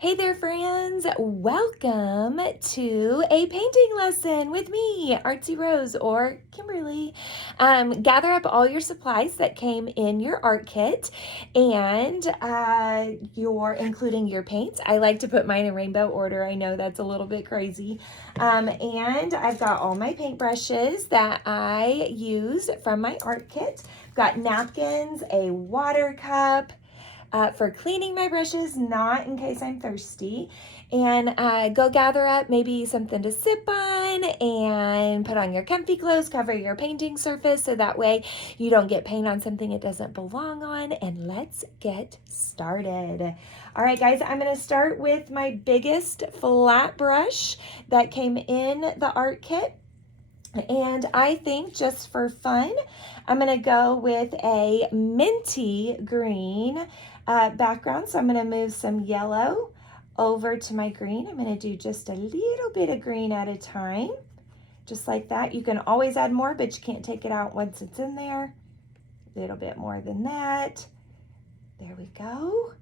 Hey there, friends. Welcome to a painting lesson with me, Artsy Rose or Kimberly. Gather up all your supplies that came in your art kit and you're including your paints. I like to put mine in rainbow order. I know that's a little bit crazy. And I've got all my paintbrushes that I use from my art kit. I've got napkins, a water cup, for cleaning my brushes, not in case I'm thirsty. And go gather up maybe something to sip on and put on your comfy clothes, cover your painting surface so that way you don't get paint on something it doesn't belong on. And let's get started. All right, guys, I'm going to start with my biggest flat brush that came in the art kit. And I think just for fun, I'm going to go with a minty green background. So I'm going to move some yellow over to my green. I'm going to do just a little bit of green at a time, just like that. You can always add more, but you can't take it out once it's in there. A little bit more than that. There we go.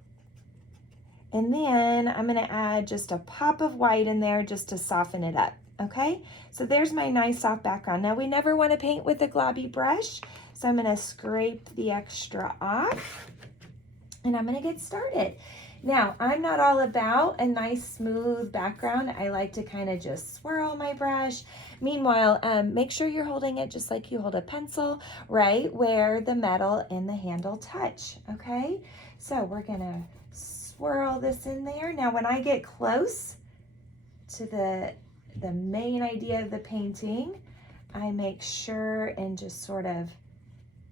And then I'm going to add just a pop of white in there just to soften it up. Okay, so there's my nice soft background. Now we never want to paint with a globby brush, so I'm going to scrape the extra off and I'm going to get started. Now, I'm not all about a nice smooth background. I like to kind of just swirl my brush. Meanwhile, make sure you're holding it just like you hold a pencil, right where the metal and the handle touch, okay? So we're going to swirl this in there. Now, when I get close to the main idea of the painting, I make sure and just sort of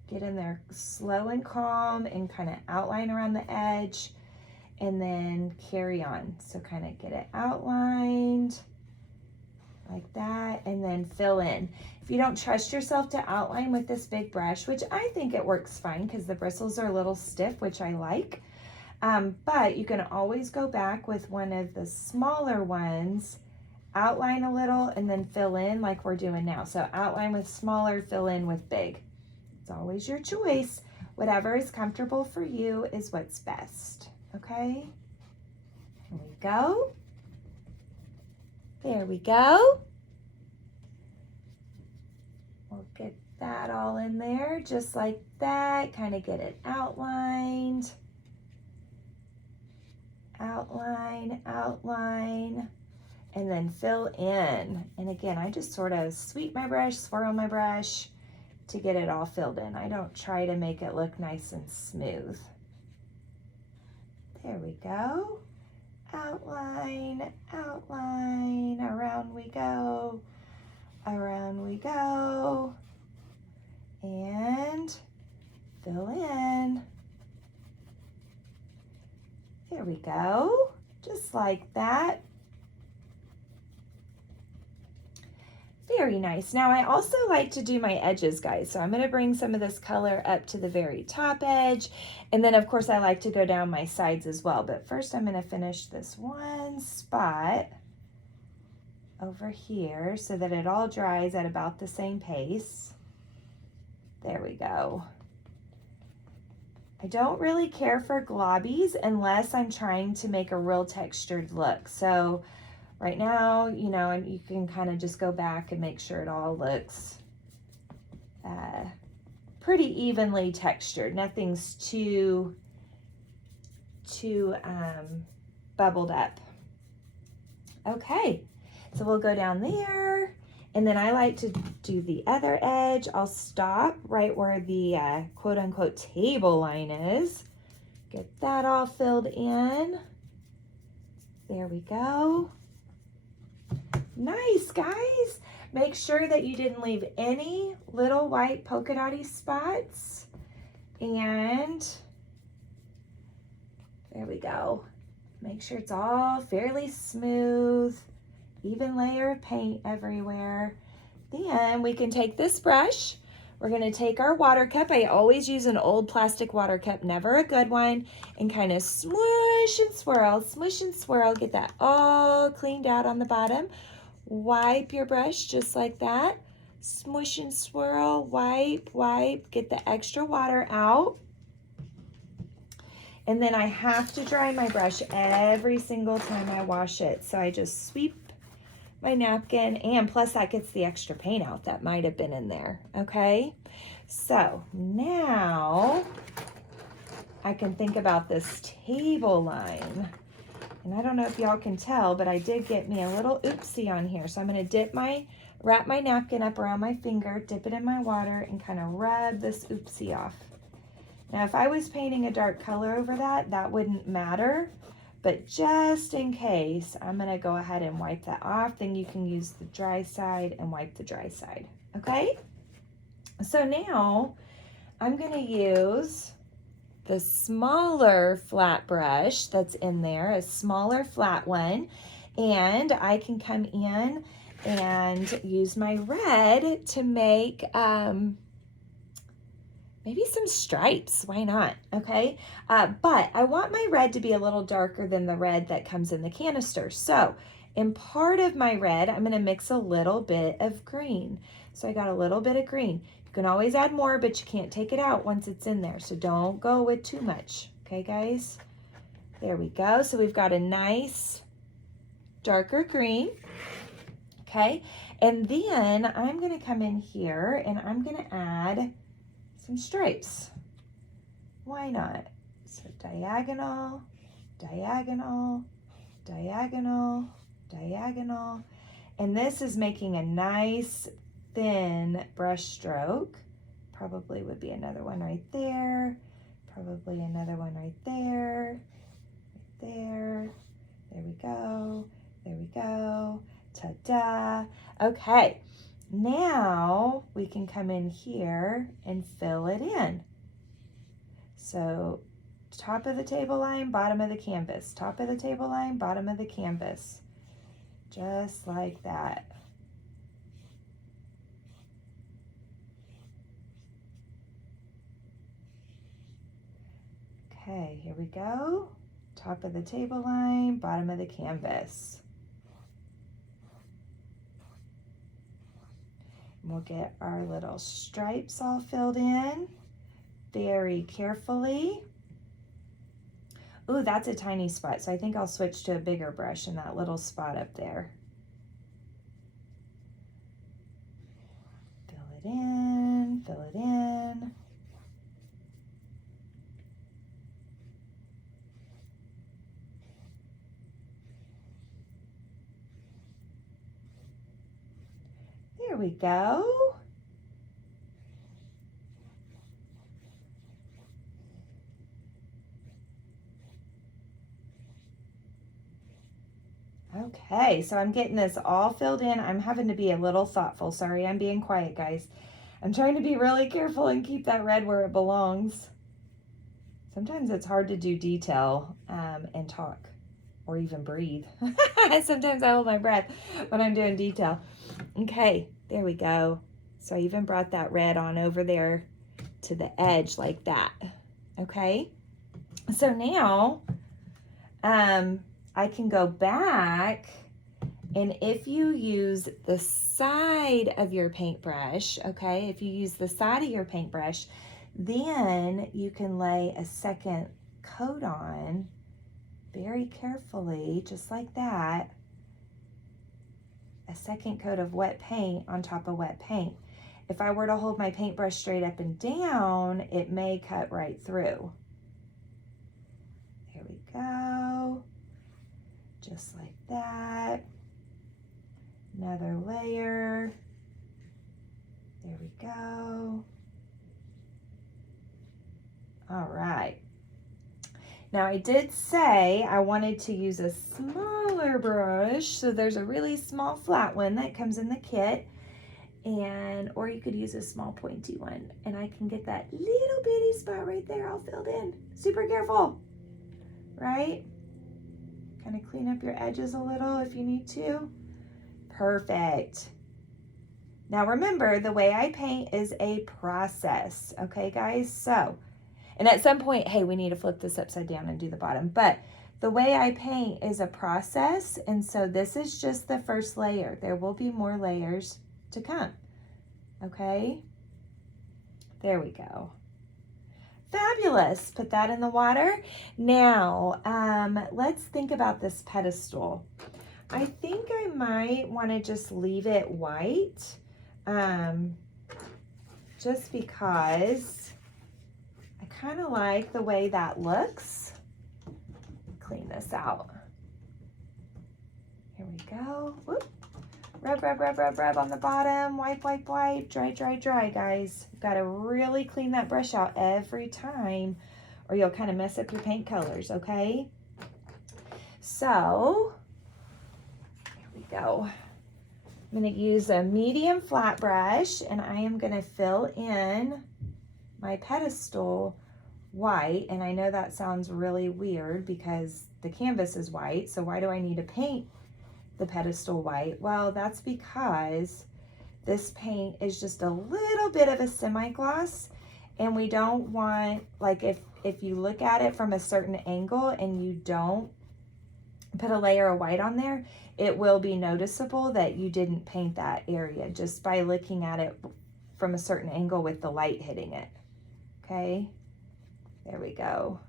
get in there slow and calm and kind of outline around the edge and then carry on. So kind of get it outlined like that and then fill in. If you don't trust yourself to outline with this big brush, which I think it works fine because the bristles are a little stiff, which I like, but you can always go back with one of the smaller ones, outline a little and then fill in like we're doing now. So outline with smaller, fill in with big. It's always your choice. Whatever is comfortable for you is what's best. Okay? Here we go. There we go. We'll get that all in there just like that. Kind of get it outlined. Outline, outline. And then fill in. And again, I just sort of sweep my brush, swirl my brush to get it all filled in. I don't try to make it look nice and smooth. There we go. Outline, outline, around we go, around we go, and fill in. There we go, just like that. Very nice. Now I also like to do my edges, guys. So I'm going to bring some of this color up to the very top edge. And then of course I like to go down my sides as well. But first I'm going to finish this one spot over here so that it all dries at about the same pace. There we go. I don't really care for globbies unless I'm trying to make a real textured look. So right now, you know, and you can kind of just go back and make sure it all looks pretty evenly textured. Nothing's too bubbled up. Okay, so we'll go down there, and then I like to do the other edge. I'll stop right where the quote-unquote table line is. Get that all filled in. There we go. Nice, guys. Make sure that you didn't leave any little white polka dotty spots. And there we go. Make sure it's all fairly smooth, even layer of paint everywhere. Then we can take this brush. We're going to take our water cup. I always use an old plastic water cup, never a good one, and kind of smush and swirl, get that all cleaned out on the bottom. Wipe your brush just like that. Smush and swirl, wipe, get the extra water out. And then I have to dry my brush every single time I wash it. So I just sweep my napkin, and plus that gets the extra paint out that might have been in there, okay? So now I can think about this table line. And I don't know if y'all can tell, but I did get me a little oopsie on here. So I'm gonna wrap my napkin up around my finger, dip it in my water, and kind of rub this oopsie off. Now, if I was painting a dark color over that, that wouldn't matter. But just in case, I'm gonna go ahead and wipe that off. Then you can use the dry side and wipe the dry side, okay? So now I'm gonna use the smaller flat brush that's in there, a smaller flat one, and I can come in and use my red to make maybe some stripes. Why not? Okay, but I want my red to be a little darker than the red that comes in the canister. So in part of my red, I'm gonna mix a little bit of green. So I got a little bit of green. You can always add more, but you can't take it out once it's in there. So don't go with too much. Okay, guys? There we go. So we've got a nice darker green. Okay, and then I'm gonna come in here and I'm gonna add some stripes. Why not? So diagonal, diagonal, diagonal, diagonal. And this is making a nice thin brush stroke. Probably would be another one right there. Probably another one right there. Right there. There we go. There we go. Ta-da. Okay. Now we can come in here and fill it in. So top of the table line, bottom of the canvas, top of the table line, bottom of the canvas, just like that. Okay, here we go. Top of the table line, bottom of the canvas. We'll get our little stripes all filled in very carefully. Ooh, that's a tiny spot, so I think I'll switch to a bigger brush in that little spot up there. Fill it in, fill it in. There we go. Okay, so I'm getting this all filled in. I'm having to be a little thoughtful. Sorry, I'm being quiet, guys. I'm trying to be really careful and keep that red where it belongs. Sometimes it's hard to do detail and talk or even breathe. Sometimes I hold my breath when I'm doing detail. Okay, there we go. So I even brought that red on over there to the edge like that. Okay, so now I can go back, and if you use the side of your paintbrush, okay, if you use the side of your paintbrush, then you can lay a second coat on very carefully, just like that. A second coat of wet paint on top of wet paint. If I were to hold my paintbrush straight up and down, it may cut right through. There we go. Just like that. Another layer. There we go. All right. Now I did say I wanted to use a smaller brush, so there's a really small flat one that comes in the kit, and or you could use a small pointy one, and I can get that little bitty spot right there all filled in. Super careful, right? Kind of clean up your edges a little if you need to. Perfect. Now remember, the way I paint is a process, okay guys? So, and at some point, hey, we need to flip this upside down and do the bottom, but the way I paint is a process, and so this is just the first layer. There will be more layers to come, okay? There we go. Fabulous. Put that in the water. Now, let's think about this pedestal. I think I might want to just leave it white, just because I kind of like the way that looks. Clean this out. Here we go. Whoop. Rub, rub, rub, rub, rub on the bottom. Wipe, wipe, wipe. Dry, dry, dry, guys. You've got to really clean that brush out every time, or you'll kind of mess up your paint colors, okay? So, here we go. I'm going to use a medium flat brush, and I am going to fill in my pedestal white. And I know that sounds really weird because the canvas is white, so why do I need to paint the pedestal white? Well, that's because this paint is just a little bit of a semi-gloss, and we don't want, like, if you look at it from a certain angle and you don't put a layer of white on there, it will be noticeable that you didn't paint that area just by looking at it from a certain angle with the light hitting it. Okay, there we go.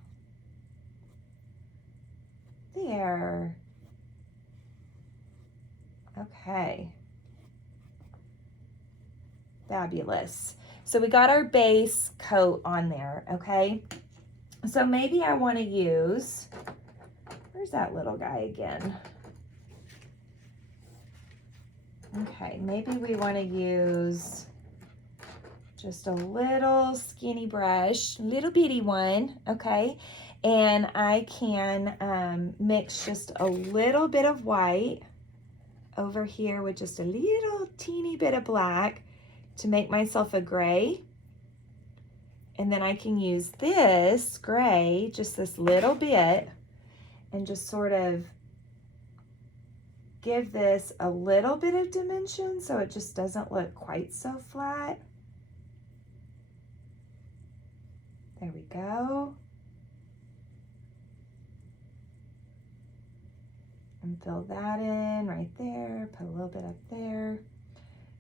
There. Okay. Fabulous. So we got our base coat on there, okay? So maybe I want to use, where's that little guy again? Okay, maybe we want to use just a little skinny brush, little bitty one, okay? And I can mix just a little bit of white over here with just a little teeny bit of black to make myself a gray. And then I can use this gray, just this little bit, and just sort of give this a little bit of dimension so it just doesn't look quite so flat. There we go. And fill that in right there, put a little bit up there.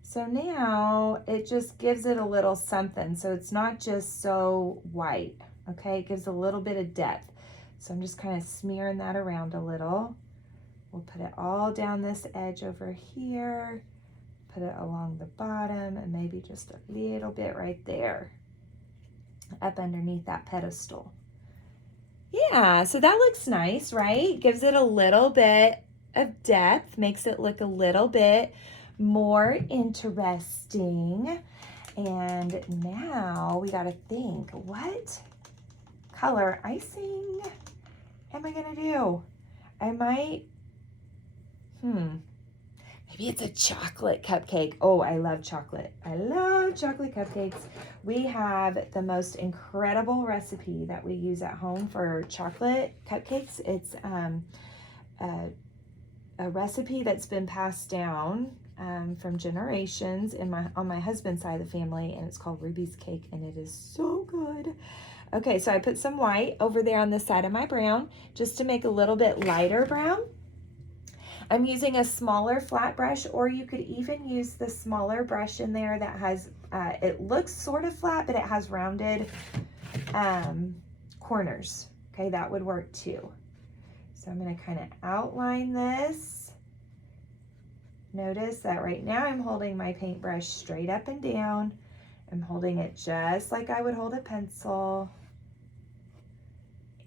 So now it just gives it a little something. So it's not just so white, okay? It gives a little bit of depth. So I'm just kind of smearing that around a little. We'll put it all down this edge over here, put it along the bottom, and maybe just a little bit right there, up underneath that pedestal. Yeah, so that looks nice, right? Gives it a little bit of depth, makes it look a little bit more interesting. And now we gotta think, what color icing am I gonna do? I might, maybe it's a chocolate cupcake. Oh, I love chocolate. I love chocolate cupcakes. We have the most incredible recipe that we use at home for chocolate cupcakes. It's a recipe that's been passed down from generations on my husband's side of the family, and it's called Ruby's Cake, and it is so good. Okay, so I put some white over there on the side of my brown just to make a little bit lighter brown. I'm using a smaller flat brush, or you could even use the smaller brush in there that has, it looks sort of flat, but it has rounded corners. Okay, that would work too. So I'm gonna kind of outline this. Notice that right now I'm holding my paintbrush straight up and down. I'm holding it just like I would hold a pencil,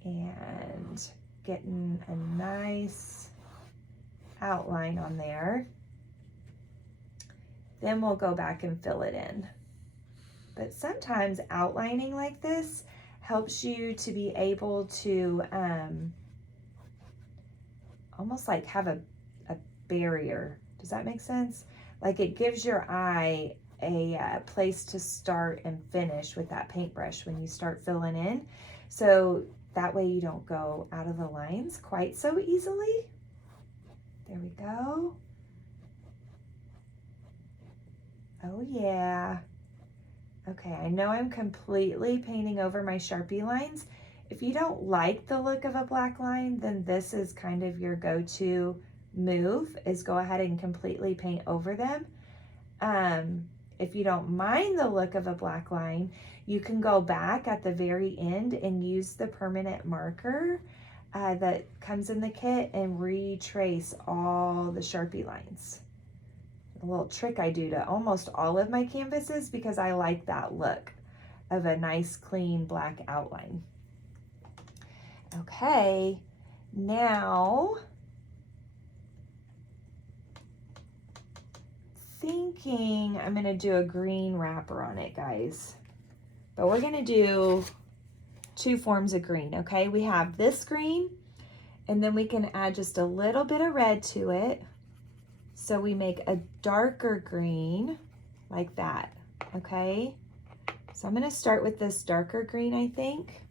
and getting a nice outline on there. Then we'll go back and fill it in. But sometimes outlining like this helps you to be able to almost like have a barrier. Does that make sense? Like it gives your eye a place to start and finish with that paintbrush when you start filling in. So that way you don't go out of the lines quite so easily. There we go. Oh yeah. Okay, I know I'm completely painting over my Sharpie lines. If you don't like the look of a black line, then this is kind of your go-to move, is go ahead and completely paint over them. if you don't mind the look of a black line, you can go back at the very end and use the permanent marker that comes in the kit and retrace all the Sharpie lines. A little trick I do to almost all of my canvases because I like that look of a nice clean black outline. Okay, now thinking I'm gonna do a green wrapper on it, guys. But we're gonna do two forms of green, okay? We have this green, and then we can add just a little bit of red to it. So we make a darker green like that, okay? So I'm gonna start with this darker green, I think.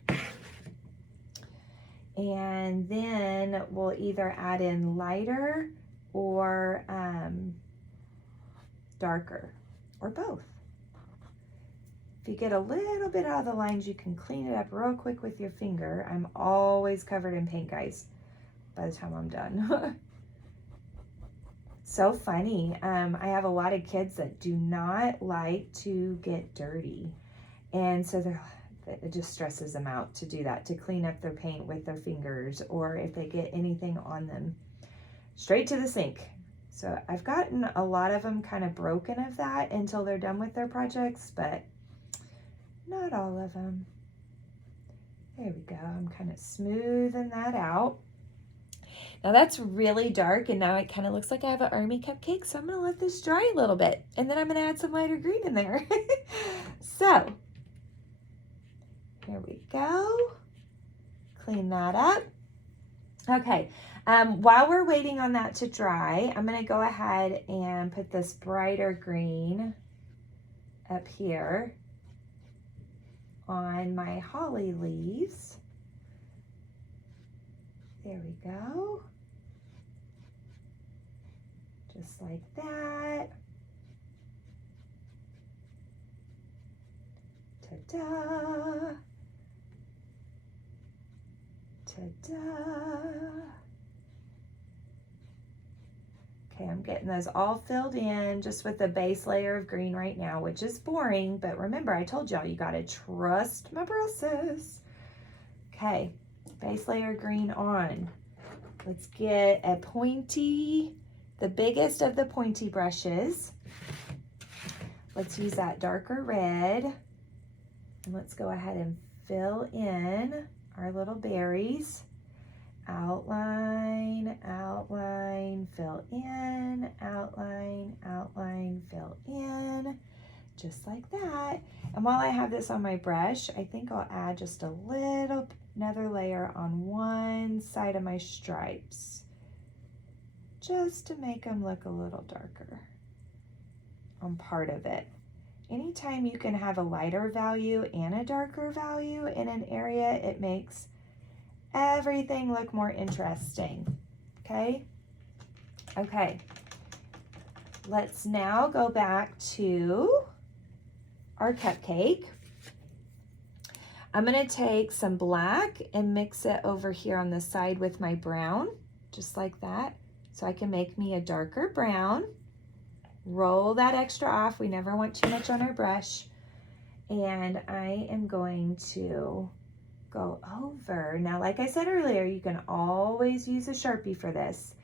And then we'll either add in lighter or darker, or both. If you get a little bit out of the lines, you can clean it up real quick with your finger. I'm always covered in paint, guys, by the time I'm done. So funny. I have a lot of kids that do not like to get dirty. And so it just stresses them out to do that, to clean up their paint with their fingers, or if they get anything on them, straight to the sink. So I've gotten a lot of them kind of broken of that until they're done with their projects, but not all of them. There we go. I'm kind of smoothing that out. Now that's really dark, and now it kind of looks like I have an army cupcake, so I'm going to let this dry a little bit, and then I'm going to add some lighter green in there. So here we go. Clean that up. Okay, while we're waiting on that to dry, I'm going to go ahead and put this brighter green up here on my holly leaves. There we go. Just like that. Ta-da! Ta-da! Okay, I'm getting those all filled in just with the base layer of green right now, which is boring, but remember I told y'all you gotta trust my process. Okay, base layer green on. Let's get a pointy, the biggest of the pointy brushes. Let's use that darker red. And let's go ahead and fill in our little berries. Outline, outline, fill in, outline, outline, fill in, just like that. And while I have this on my brush, I think I'll add just a little, another layer on one side of my stripes, just to make them look a little darker on part of it. Anytime you can have a lighter value and a darker value in an area, it makes everything look more interesting, okay? Okay, let's now go back to our cupcake. I'm gonna take some black and mix it over here on the side with my brown, just like that, so I can make me a darker brown. Roll that extra off. We never want too much on our brush. And I am going to go over. Now, like I said earlier, you can always use a Sharpie for this,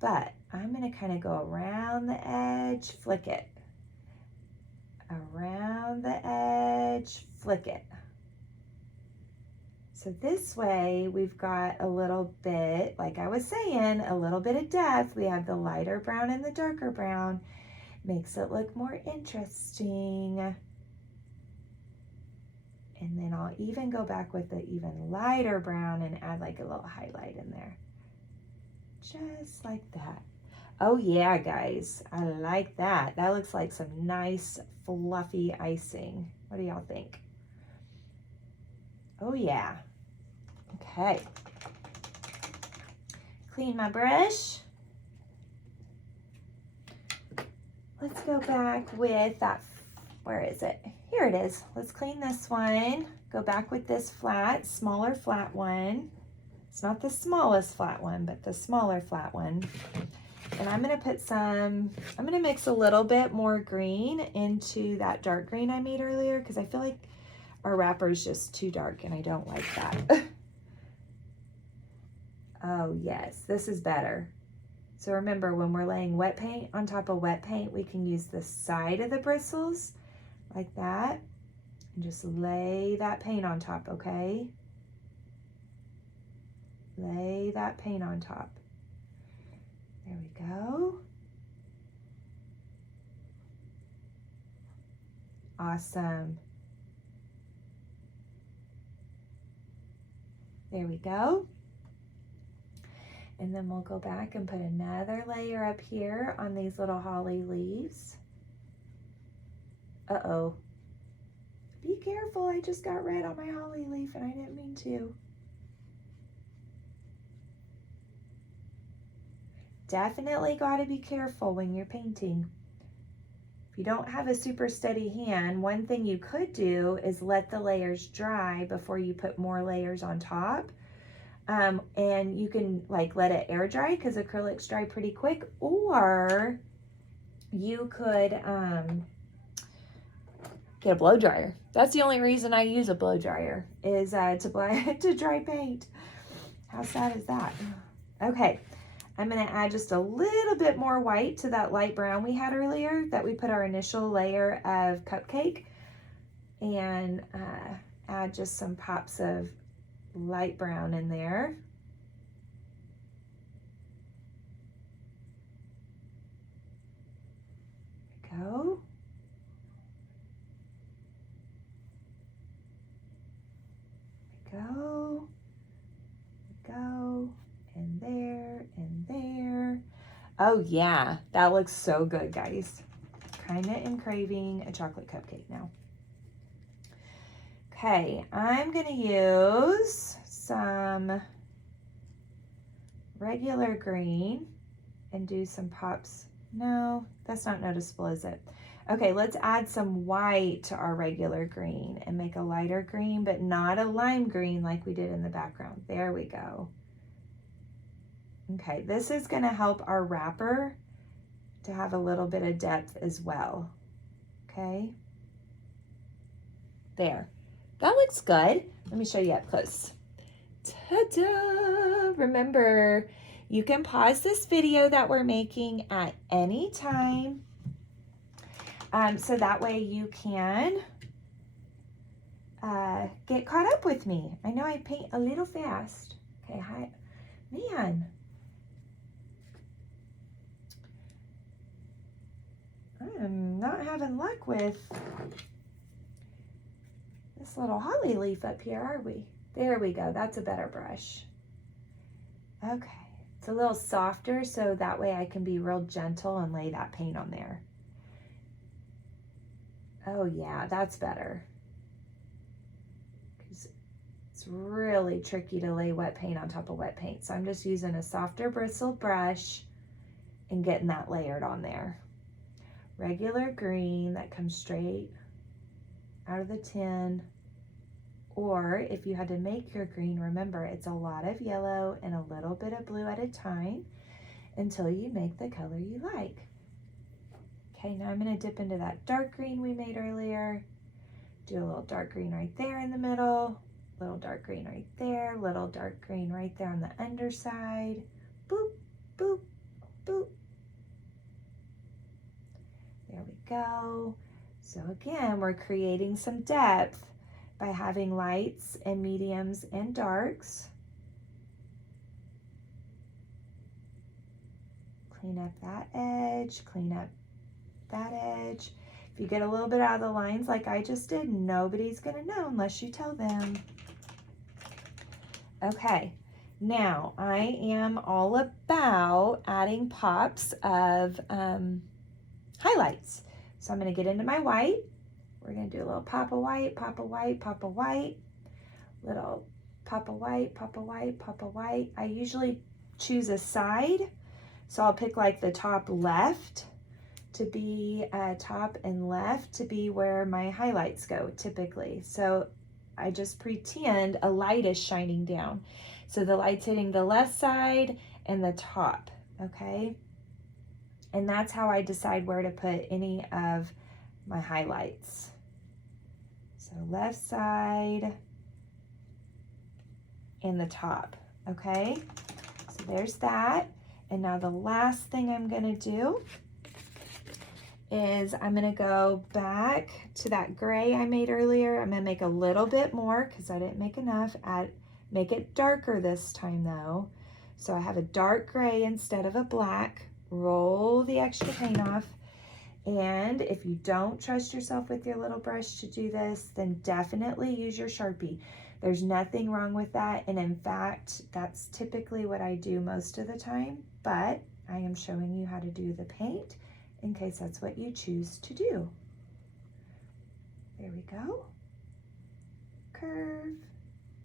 but I'm going to kind of go around the edge, flick it. Around the edge, flick it. So this way we've got a little bit, like I was saying, a little bit of depth. We have the lighter brown and the darker brown. Makes it look more interesting. And then I'll even go back with the even lighter brown and add like a little highlight in there. Just like that. Oh yeah, guys, I like that. That looks like some nice fluffy icing. What do y'all think? Oh yeah. Okay. Clean my brush. Let's go back with that, where is it? Here it is. Let's clean this one. Go back with this flat, smaller flat one. It's not the smallest flat one, but the smaller flat one. And I'm gonna mix a little bit more green into that dark green I made earlier because I feel like our wrapper is just too dark and I don't like that. Oh yes, this is better. So remember, when we're laying wet paint on top of wet paint, we can use the side of the bristles like that and just lay that paint on top, okay? Lay that paint on top. There we go. Awesome. There we go. And then we'll go back and put another layer up here on these little holly leaves. Uh-oh. Be careful, I just got red on my holly leaf and I didn't mean to. Definitely got to be careful when you're painting. If you don't have a super steady hand, one thing you could do is let the layers dry before you put more layers on top. And you can like let it air dry because acrylics dry pretty quick, or you could get a blow dryer. That's the only reason I use a blow dryer is to dry paint. How sad is that? Okay, I'm gonna add just a little bit more white to that light brown we had earlier that we put our initial layer of cupcake, and add just some pops of light brown in there. There we go. There we go. There we go. And there, and there. Oh yeah, that looks so good, guys. Kinda am craving a chocolate cupcake now. Okay, I'm gonna use some regular green and do some pops. No, that's not noticeable, is it? Okay, let's add some white to our regular green and make a lighter green, but not a lime green like we did in the background. There we go. Okay, this is gonna help our wrapper to have a little bit of depth as well, okay? There. That looks good. Let me show you up close. Ta-da! Remember, you can pause this video that we're making at any time. So that way you can get caught up with me. I know I paint a little fast. Okay, hi, man. I'm not having luck with this little holly leaf up here, are we? There we go, that's a better brush. Okay, it's a little softer so that way I can be real gentle and lay that paint on there. Oh yeah, that's better. Because it's really tricky to lay wet paint on top of wet paint. So I'm just using a softer bristled brush and getting that layered on there. Regular green that comes straight out of the tin, or if you had to make your green, remember it's a lot of yellow and a little bit of blue at a time until you make the color you like. Okay, now I'm going to dip into that dark green we made earlier, do a little dark green right there in the middle, little dark green right there, little dark green right there on the underside, boop, boop, boop. There we go. So again, we're creating some depth by having lights and mediums and darks. Clean up that edge, clean up that edge. If you get a little bit out of the lines like I just did, nobody's gonna know unless you tell them. Okay, now I am all about adding pops of highlights. So I'm gonna get into my white. We're gonna do a little pop of white, pop of white, pop of white, little pop of white, pop of white, pop of white. I usually choose a side, so I'll pick like the top left to be top and left to be where my highlights go typically. So I just pretend a light is shining down. So the light's hitting the left side and the top, okay? And that's how I decide where to put any of my highlights. So left side and the top, okay? So there's that. And now the last thing I'm gonna do is I'm gonna go back to that gray I made earlier. I'm gonna make a little bit more because I didn't make enough. Make it darker this time though. So I have a dark gray instead of a black. Roll the extra paint off. And if you don't trust yourself with your little brush to do this, then definitely use your Sharpie. There's nothing wrong with that. And in fact, that's typically what I do most of the time, but I am showing you how to do the paint in case that's what you choose to do. There we go. Curve,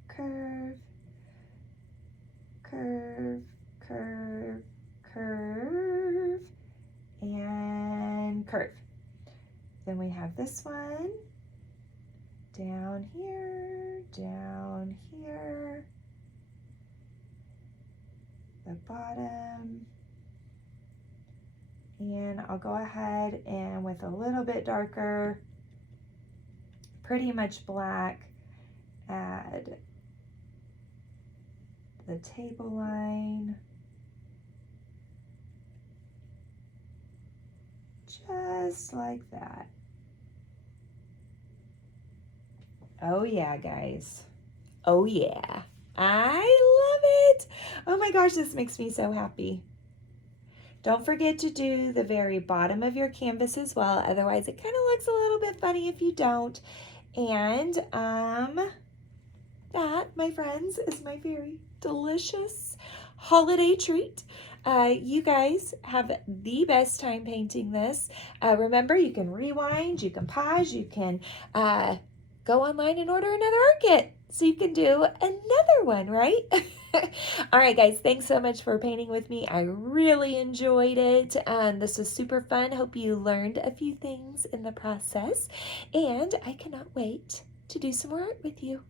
curve, curve, curve, curve, and curve. Then we have this one down here, the bottom. And I'll go ahead and with a little bit darker, pretty much black, add the table line. Just like that. Oh yeah, guys. Oh yeah. I love it. Oh my gosh, this makes me so happy. Don't forget to do the very bottom of your canvas as well. Otherwise, it kind of looks a little bit funny if you don't. And that, my friends, is my very delicious holiday treat. You guys have the best time painting this. Remember, you can rewind, you can pause, you can go online and order another art kit so you can do another one, right? All right, guys, thanks so much for painting with me. I really enjoyed it. This was super fun. Hope you learned a few things in the process, and I cannot wait to do some more art with you.